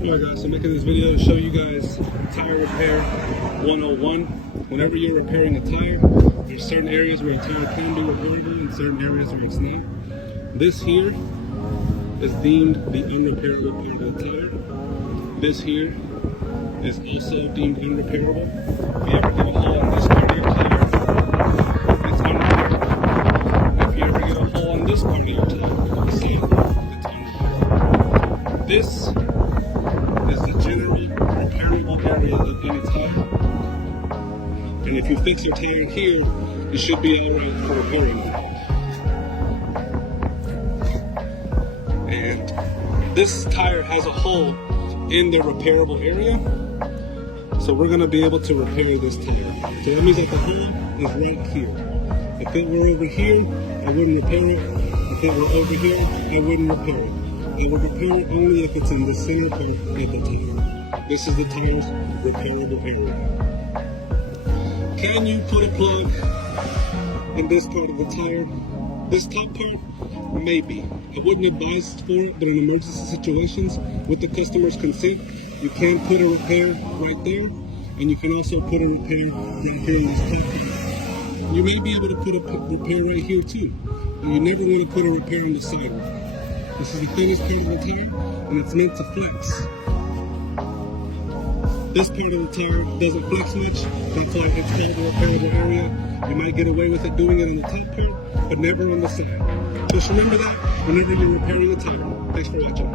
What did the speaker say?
Alright guys, so making this video to show you guys tire repair 101. Whenever you're repairing a tire, there's certain areas where a tire can be repairable and certain areas where it's not. This here is deemed the unrepairable part of the tire. This here is also deemed unrepairable. If you ever get a hole in this part of your tire, it's unrepairable. If you ever get a hole in this part of your tire, it's unrepairable. This is the general repairable area of any tire. And if you fix your tire here, you should be alright for repairing it. And this tire has a hole in the repairable area. So we're going to be able to repair this tire. So that means that the hole is right here. If it were over here, I wouldn't repair it. If it were over here, I wouldn't repair it. I would repair it only if it's in the center part of the tire. This is the tire's repairable area. Can you put a plug in this part of the tire? This top part? Maybe. I wouldn't advise for it, but in emergency situations, with the customer's consent, you can put a repair right there, and you can also put a repair right here in this top part. You may be able to put a repair right here too, but you never want to put a repair on the sidewall. This is the thinnest part of the tire, and it's meant to flex. This part of the tire doesn't flex much, that's why it's called the repairable area. You might get away with it doing it on the top part, but never on the side. Just remember that whenever you're repairing a tire. Thanks for watching.